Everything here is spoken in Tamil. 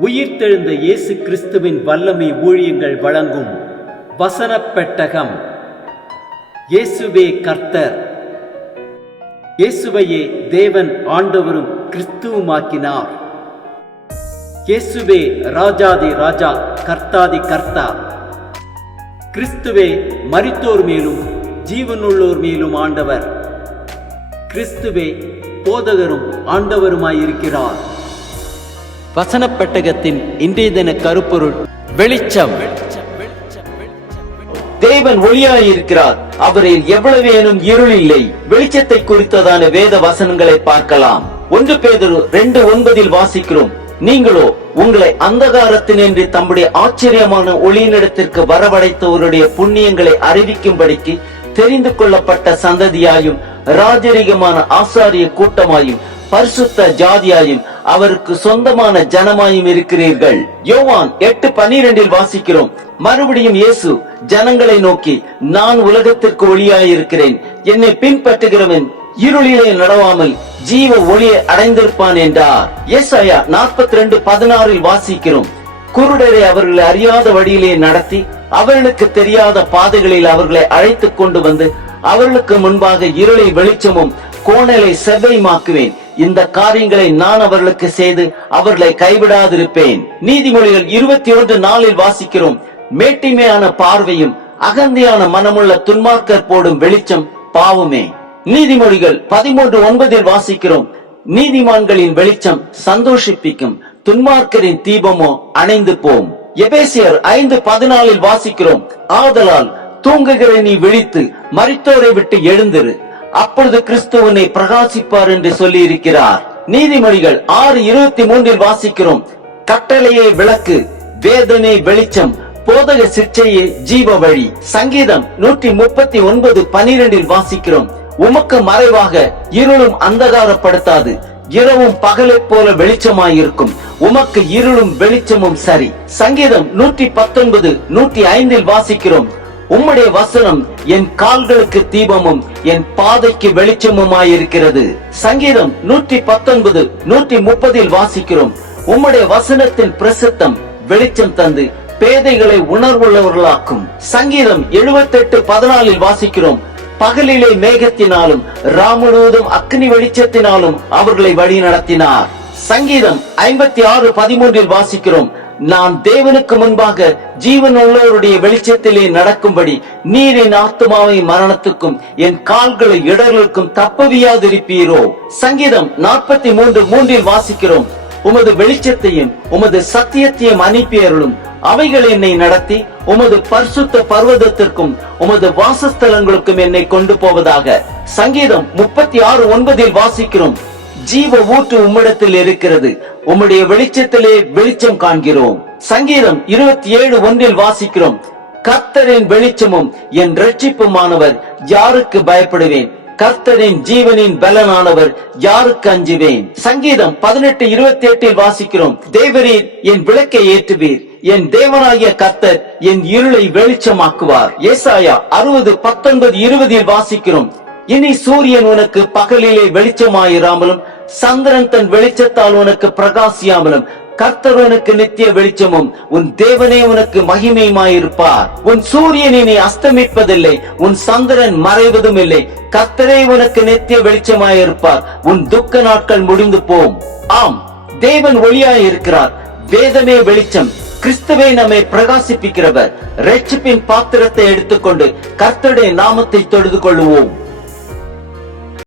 உயிர்த்தெழுந்த இயேசு கிறிஸ்துவின் வல்லமை ஊழியங்கள் வழங்கும் வசனப் பெட்டகம். இயேசுவே கர்த்தர். இயேசுவையே தேவன் ஆண்டவரும் கிறிஸ்துவுமாக்கினார். இயேசுவே ராஜாதி ராஜா, கர்த்தாதி கர்த்தா. கிறிஸ்துவே மரித்தோர் மேலும் ஜீவனுள்ளோர் மேலும் ஆண்டவர். கிறிஸ்துவே போதகரும் ஆண்டவருமாயிருக்கிறார். வசனப் பெட்டகத்தின் இன்றைய தின கருப்பொருள் வெளிச்சம். தேவன் ஒளியாயிருக்கிறார், அவரில் எவ்வளவேனும் இருள் இல்லை. வெளிச்சத்தை குறித்ததான வேத வசனங்களை பார்க்கலாம். 1 பேதுரு 2:9 வாசிக்கிறோம், நீங்களோ உங்களை அந்தகாரத்தினின்று தம்முடைய ஆச்சரியமான ஒளியினிடத்திற்கு வரவழைத்தவருடைய புண்ணியங்களை அறிவிக்கும்படிக்கு தெரிந்து கொள்ளப்பட்ட சந்ததியாயும் ராஜரீகமான ஆசாரிய கூட்டமாயும் பரிசுத்த ஜாதியாயும் அவருக்கு சொந்தமான ஜனமாயும் இருக்கிறீர்கள். யோவான் 8:12 வாசிக்கிறோம், மறுபடியும் இயேசு ஜனங்களை நோக்கி, நான் உலகத்திற்கு ஒளியாயிருக்கிறேன், என்னை பின்பற்றுகிறவன் இருளிலே நடவாமல் ஜீவ ஒளியை அடைந்திருப்பான் என்றார். ஏசாயா 42:16 வாசிக்கிறோம், குருடரை அவர்களை அறியாத வழியிலே நடத்தி அவர்களுக்கு தெரியாத பாதைகளில் அவர்களை அழைத்துக் கொண்டு வந்து அவர்களுக்கு முன்பாக இருளை வெளிச்சமும் கோணலை செவ்வையுமாக்குவேன். இந்த காரியங்களை நான் அவர்களுக்கு செய்து அவர்களை கைவிடாதிருப்பேன். நீதிமொழிகள் 21:4 வாசிக்கிறோம், மேட்டிமையான பார்வையும் அகந்தியான மனமுள்ள துன்மார்க்கர் போடும் வெளிச்சம் பாவமே. நீதிமொழிகள் 13:9 வாசிக்கிறோம், நீதிமான்களின் வெளிச்சம் சந்தோஷிப்பிக்கும், துன்மார்க்கரின் தீபமோ அணைந்து போம். எபேசியர் 5:14 வாசிக்கிறோம், ஆதலால் தூங்குகிற நீ விழித்து மரித்தோரை விட்டு எழுந்திரு, அப்பொழுது கிறிஸ்துவனை பிரகாசிப்பார் என்று சொல்லி இருக்கிறார். நீதிமொழிகள் 6:23 வாசிக்கிறோம், கட்டளையே விளக்கு, வேதனை வெளிச்சம், போதக சிற்சையே ஜீவ வழி. சங்கீதம் 139:12 வாசிக்கிறோம், உமக்கு மறைவாக இருளும் அந்தகாரப்படுத்தாது, இரவும் பகலை போல வெளிச்சமாயிருக்கும், உமக்கு இருளும் வெளிச்சமும் சரி. சங்கீதம் 119:105 வாசிக்கிறோம், உம்முடைய வசனம் என் கால்களுக்கு தீபமும் என் பாதைக்கு வெளிச்சமுமாயிருக்கிறது. சங்கீதம் 119:130 வாசிக்கிறோம், உம்முடைய வசனத்தின் பிரசித்தம் வெளிச்சம் தந்து பேதைகளை உணர்வுள்ளவர்களாக்கும். சங்கீதம் 78:14 வாசிக்கிறோம், பகலிலே மேகத்தினாலும் ராமுழுவதும் அக்னி வெளிச்சத்தினாலும் அவர்களை வழி நடத்தினார். சங்கீதம் 56:13 வாசிக்கிறோம், நான் தேவனுக்கு முன்பாக ஜீவன் உள்ளவருடைய வெளிச்சத்திலே நடக்கும்படி நீர் என் ஆத்துமாவை மரணத்துக்கும் என் கால்களை இடர்களுக்கும் தப்பவியாதிருப்பீரோ. சங்கீதம் 43:3 வாசிக்கிறோம், உமது வெளிச்சத்தையும் உமது சத்தியத்தையும் அனுப்பியருளும், அவைகள் என்னை நடத்தி உமது பரிசுத்த பர்வதத்திற்கும் உமது வாசஸ்தலங்களுக்கும் என்னை கொண்டு போவதாக. சங்கீதம் 36:9 வாசிக்கிறோம், ஜீவ ஊற்று உம்மிடத்தில் இருக்கிறது, உம்முடைய வெளிச்சத்திலே வெளிச்சம் காண்கிறோம். சங்கீதம் 27:1 வாசிக்கிறோம், கர்த்தரின் வெளிச்சமும் என் இரட்சிப்புமானவர், யாருக்கு பயப்படுவேன், கர்த்தரின் ஜீவனின் பலனானவர், யாருக்கு அஞ்சுவேன். சங்கீதம் 18:28 வாசிக்கிறோம், தேவரீர் என் விளக்கை ஏற்றுவீர், என் தேவனாகிய கர்த்தர் என் இருளை வெளிச்சமாக்குவார். ஏசாயா 60:19-20 வாசிக்கிறோம், இனி சூரியன் உனக்கு பகலிலே வெளிச்சமாயிராமலும் சந்திரன் தன் வெளிச்சத்தால் உனக்கு பிரகாசியாமலும் கர்த்தர் உனக்கு நித்திய வெளிச்சமும் உன் தேவனே உனக்கு மகிமையுமாயிருப்பார். உன் சூரியன் இனி அஸ்தமிப்பதில்லை, உன் சந்திரன் மறைவதும் இல்லை, கர்த்தரே உனக்கு நித்திய வெளிச்சமாயிருப்பார். உன் துக்க நாட்கள் முடிந்து போம். ஆம், தேவன் ஒளியாயிருக்கிறார், வேதமே வெளிச்சம், கிறிஸ்துவே நம்மை பிரகாசிப்பிக்கிறவர். இரட்சிப்பின் பாத்திரத்தை எடுத்துக்கொண்டு கர்த்தருடைய நாமத்தை தொழுது கொள்வோம்.